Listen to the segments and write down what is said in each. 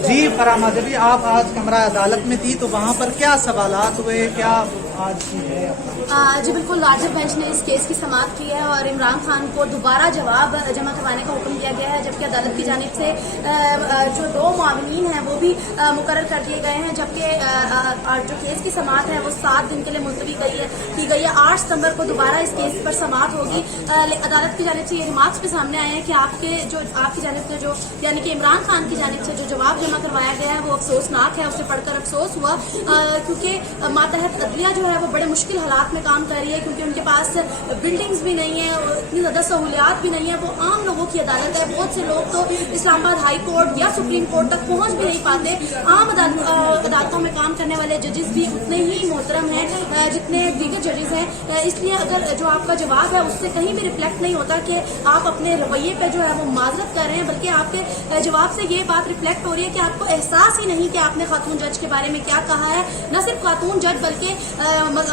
جی فرامہ، جبھی آپ آج کمرہ عدالت میں تھی تو وہاں پر کیا سوالات ہوئے، کیا آج کی ہے؟ جی بالکل، لارجر بینچ نے اس کیس کی سماعت کی ہے اور عمران خان کو دوبارہ جواب جمع کروانے کا حکم دیا گیا ہے، جبکہ عدالت کی جانب سے جو 2 معاونین ہیں وہ بھی مقرر کر دیے گئے ہیں، جبکہ جو کیس کی سماعت ہے وہ 7 دن کے لیے ملتوی کی گئی ہے۔ 8 ستمبر کو دوبارہ اس کیس پر سماعت ہوگی۔ عدالت کی جانب سے یہ ریمارکس بھی سامنے آئے ہیں کہ آپ کی جانب سے جو یعنی کہ عمران خان کی جانب سے جو جواب جمع کروایا گیا ہے وہ افسوسناک ہے، اسے پڑھ کر افسوس ہوا، کیونکہ ماتحت عدلیہ جو ہے وہ بڑے مشکل حالات میں کام کر رہی ہے، کیونکہ ان کے پاس بلڈنگز بھی نہیں ہیں اور اتنی زیادہ سہولیات بھی نہیں ہیں۔ وہ عام لوگوں کی عدالت ہے، بہت سے لوگ تو اسلام آباد ہائی کورٹ یا سپریم کورٹ تک پہنچ بھی نہیں پاتے۔ عام عدالتوں میں کام کرنے والے ججز بھی اتنے ہی محترم ہیں جتنے دیگر ججز ہیں، اس لیے اگر جو آپ کا جواب ہے اس سے کہیں بھی ریفلیکٹ نہیں ہوتا کہ آپ اپنے رویے پہ جو ہے وہ معذرت کر رہے ہیں، بلکہ آپ کے جواب سے یہ بات ریفلیکٹ ہو رہی ہے کہ آپ کو احساس ہی نہیں کہ آپ نے خاتون جج کے بارے میں کیا کہا ہے۔ نہ صرف خاتون جج بلکہ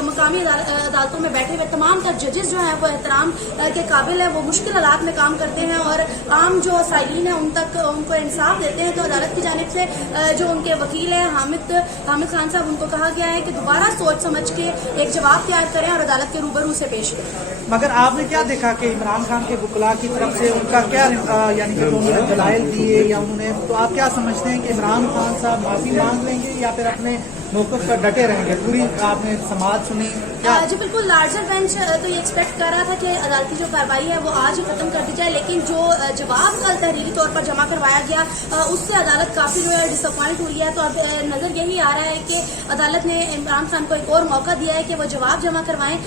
مقامی عدالتوں میں بیٹھے ہوئے تمام تر ججز جو ہیں وہ احترام کے قابل ہیں، وہ مشکل حالات میں کام کرتے ہیں اور عام جو سائلین ہیں ان کو انصاف دیتے ہیں۔ تو عدالت کی جانب سے جو ان کے وکیل ہیں حامد خان صاحب، ان کو کہا گیا ہے کہ دوبارہ سوچ سمجھ کے ایک جواب تیار کریں اور عدالت کے روبرو سے پیش کریں۔ مگر آپ نے کیا دیکھا کہ عمران خان کے وکلاء کی طرف سے ان کا کیا یعنی کہ انہوں نے دلائل دیے یا انہوں نے، تو آپ کیا سمجھتے ہیں کہ عمران خان صاحب معافی مانگ لیں گے یا پھر اپنے موقف پر ڈٹے رہیں گے؟ پوری آپ نے سماعت سنی؟ جی بالکل، لارجر بینچ تو یہ ایکسپیکٹ کر رہا تھا کہ عدالتی جو کارروائی ہے وہ آج ہی ختم کر دی جائے، لیکن جو جواب کل تحریری طور پر جمع کروایا گیا اس سے عدالت کافی جو ہے ڈس اپوائنٹ ہوئی ہے۔ تو اب نظر یہی آ رہا ہے کہ عدالت نے عمران خان کو ایک اور موقع دیا ہے کہ وہ جواب جمع کروائیں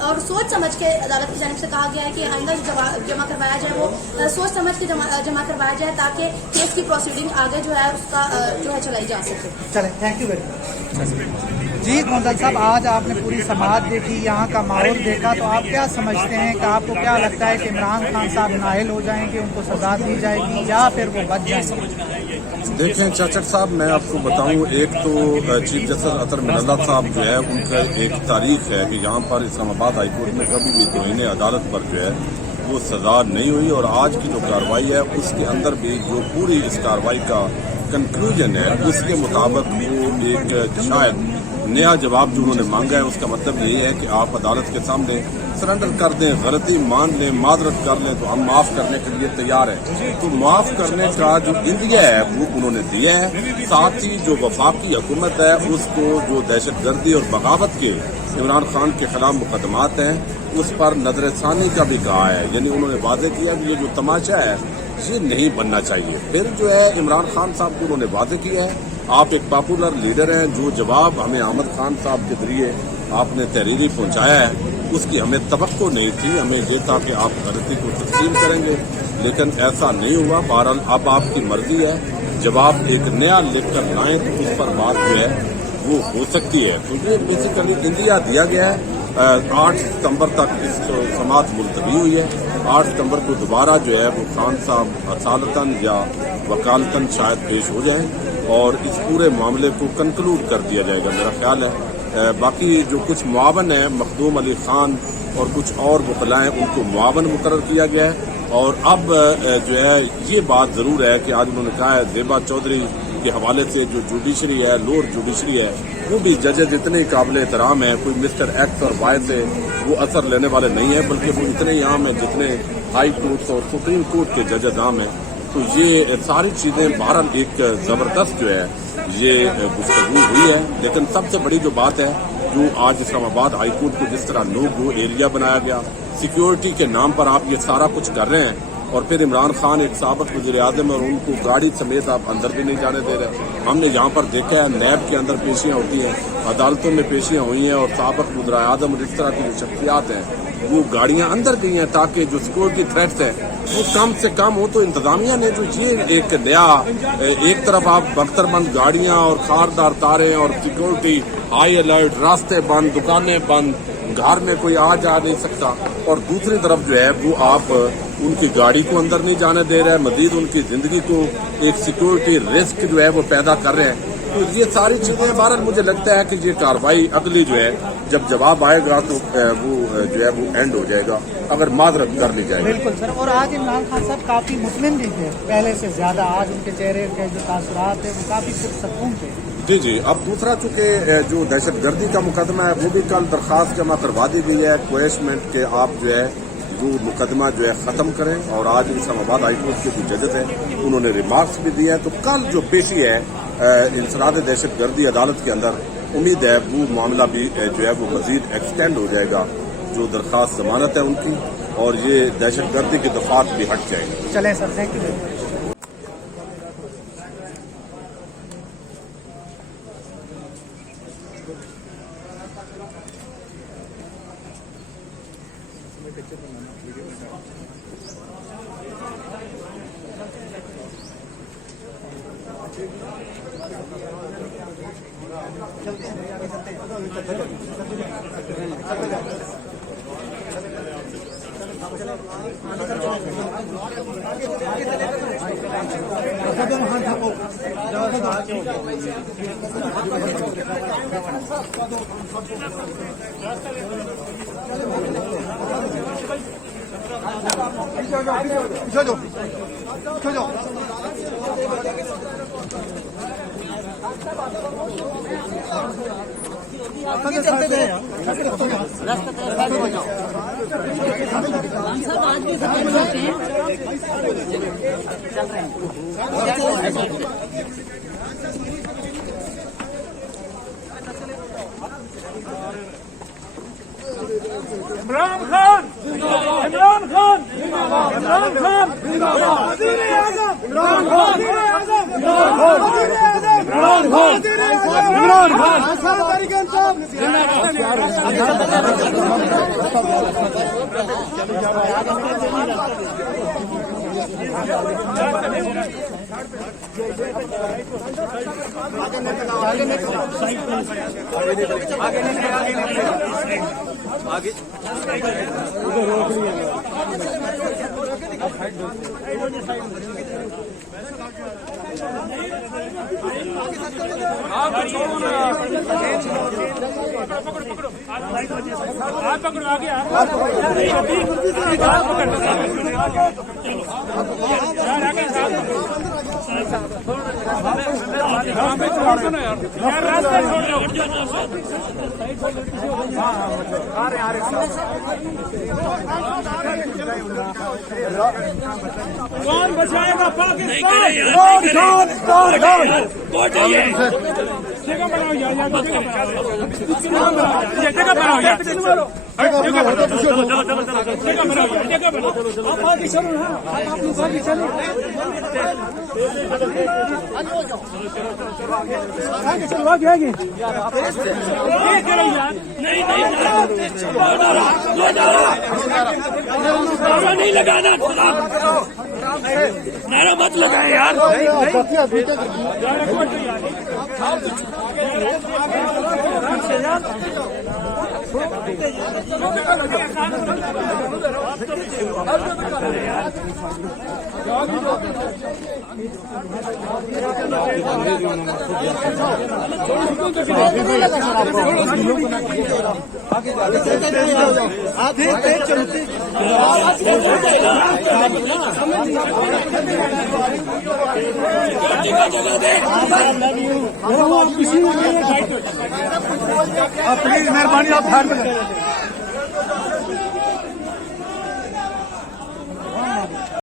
اور سوچ سمجھ کے عدالت کی جانب سے کہا گیا ہے کہ آئندہ جواب جمع کروایا جائے وہ سوچ سمجھ کے جمع کروایا جائے تاکہ کیس کی پروسیڈنگ آگے جو ہے اس کا جو ہے چلائی جا سکے۔ چلیں، تھینک یو ویری مچ۔ جی گوندل صاحب، آج آپ نے پوری سماعت دیکھی، یہاں کا ماحول دیکھا، تو آپ کیا سمجھتے ہیں کہ آپ کو کیا لگتا ہے کہ عمران خان صاحب نااہل ہو جائیں گے، ان کو سزا دی جائے گی یا پھر وہ بچ جائیں گے؟ دیکھیں چاچر صاحب، میں آپ کو بتاؤں، ایک تو چیف جسٹس اطہر من اللہ صاحب جو ہے ان کا ایک تاریخ ہے کہ یہاں پر اسلام آباد ہائی کورٹ میں کبھی بھی توہین عدالت پر جو ہے وہ سزا نہیں ہوئی، اور آج کی جو کارروائی ہے اس کے اندر بھی جو پوری اس کارروائی کا کنکلوژن ہے اس کے مطابق وہ ایک شاید نیا جواب جو انہوں نے مانگا ہے اس کا مطلب یہی ہے کہ آپ عدالت کے سامنے سرنڈر کر دیں، غلطی مان لیں، معذرت کر لیں تو ہم معاف کرنے کے لیے تیار ہیں۔ تو معاف کرنے کا جو عندیہ ہے وہ انہوں نے دیا ہے، ساتھ ہی جو وفاقی حکومت ہے اس کو جو دہشت گردی اور بغاوت کے عمران خان کے خلاف مقدمات ہیں اس پر نظر ثانی کا بھی کہا ہے، یعنی انہوں نے واضح کیا کہ یہ جو تماشا ہے یہ نہیں بننا چاہیے۔ پھر جو ہے عمران خان صاحب کو انہوں نے واضح کیا ہے، آپ ایک پاپولر لیڈر ہیں، جو جواب ہمیں احمد خان صاحب کے ذریعے آپ نے تحریری پہنچایا ہے اس کی ہمیں توقع نہیں تھی، ہمیں یہ تھا کہ آپ غلطی کو تسلیم کریں گے، لیکن ایسا نہیں ہوا۔ بہرحال اب آپ کی مرضی ہے، جواب ایک نیا لکھ کر لائیں تو اس پر بات جو ہے وہ ہو سکتی ہے۔ تو یہ بیسیکلی عندیہ دیا گیا ہے، 8 ستمبر تک اس سماعت ملتوی ہوئی ہے۔ 8 ستمبر کو دوبارہ جو ہے وہ خان صاحب اصالتاً یا وکالتاً شاید پیش ہو جائیں اور اس پورے معاملے کو کنکلوڈ کر دیا جائے گا، میرا خیال ہے۔ باقی جو کچھ معاون ہیں، مخدوم علی خان اور کچھ اور وکلاء ہیں، ان کو معاون مقرر کیا گیا ہے، اور اب جو ہے یہ بات ضرور ہے کہ آج انہوں نے کہا ہے زیبا چودھری کے حوالے سے جو جوڈیشری ہے، لوور جوڈیشری ہے، وہ بھی ججز اتنے قابل احترام ہیں، کوئی مسٹر ایکس اور وائی سے وہ اثر لینے والے نہیں ہیں، بلکہ وہ اتنے ہی عام ہیں جتنے ہائی کورٹس اور سپریم کورٹ کے ججز عام ہیں۔ تو یہ ساری چیزیں بہرحال ایک زبردست جو ہے یہ گفتگو ہوئی ہے، لیکن سب سے بڑی جو بات ہے جو آج اسلام آباد ہائی کورٹ کو جس طرح نو گو ایریا بنایا گیا، سیکیورٹی کے نام پر آپ یہ سارا کچھ کر رہے ہیں، اور پھر عمران خان ایک سابق وزیر اعظم اور ان کو گاڑی سمیت آپ اندر بھی نہیں جانے دے رہے۔ ہم نے یہاں پر دیکھا ہے نیب کے اندر پیشیاں ہوتی ہیں، عدالتوں میں پیشیاں ہوئی ہیں، اور سابق وزیر اعظم اور اس طرح کی جو شخصیات ہیں وہ گاڑیاں اندر گئی ہیں تاکہ جو سیکورٹی تھریٹس ہیں وہ کم سے کم ہو۔ تو انتظامیہ نے جو یہ ایک نیا، ایک طرف آپ بختر بند گاڑیاں اور خاردار تاریں اور سیکورٹی ہائی الرٹ، راستے بند، دکانیں بند، گھر میں کوئی آ جا نہیں سکتا، اور دوسری طرف جو ہے وہ آپ ان کی گاڑی کو اندر نہیں جانے دے رہے، مزید ان کی زندگی کو ایک سیکورٹی رسک جو ہے وہ پیدا کر رہے ہیں۔ تو یہ ساری چیزیں بہرحال مجھے لگتا ہے کہ یہ کارروائی اگلی جو ہے جب جواب آئے گا تو وہ جو ہے وہ اینڈ ہو جائے گا اگر معذرت کر لی جائے گی. بالکل سر. اور آج عمران خان صاحب کافی مطمئن بھی تھے پہلے سے زیادہ. آج ان کے چہرے کے جو تاثرات ہیں وہ کافی پرسکون تھے. جی اب دوسرا چونکہ جو دہشت گردی کا مقدمہ ہے وہ بھی کل درخواست جمع کروا دی گئی ہے کوئسمنٹ کے آپ جو ہے وہ مقدمہ جو ہے ختم کریں. اور آج اسلام آباد ہائی کورٹ کے جو ججز ہیں انہوں نے ریمارکس بھی دیے ہیں. تو کل جو پیشی ہے انسداد دہشت گردی عدالت کے اندر امید ہے وہ معاملہ بھی جو ہے وہ مزید ایکسٹینڈ ہو جائے گا. جو درخواست ضمانت ہے ان کی اور یہ دہشت گردی کی دفعات بھی ہٹ جائے گی. چلیں سر, تھینک یو. عمران خان عمران خان عمران خان وزیر اعظم عمران خان عمران خان عمران خان آپ پکڑو آگے کون بچائے گا پاکستان؟ جگہ بناؤ یار جگہ بناؤ یار نہیں لگانا نعرہ مت لگائے یار پلیز مہربانی آپ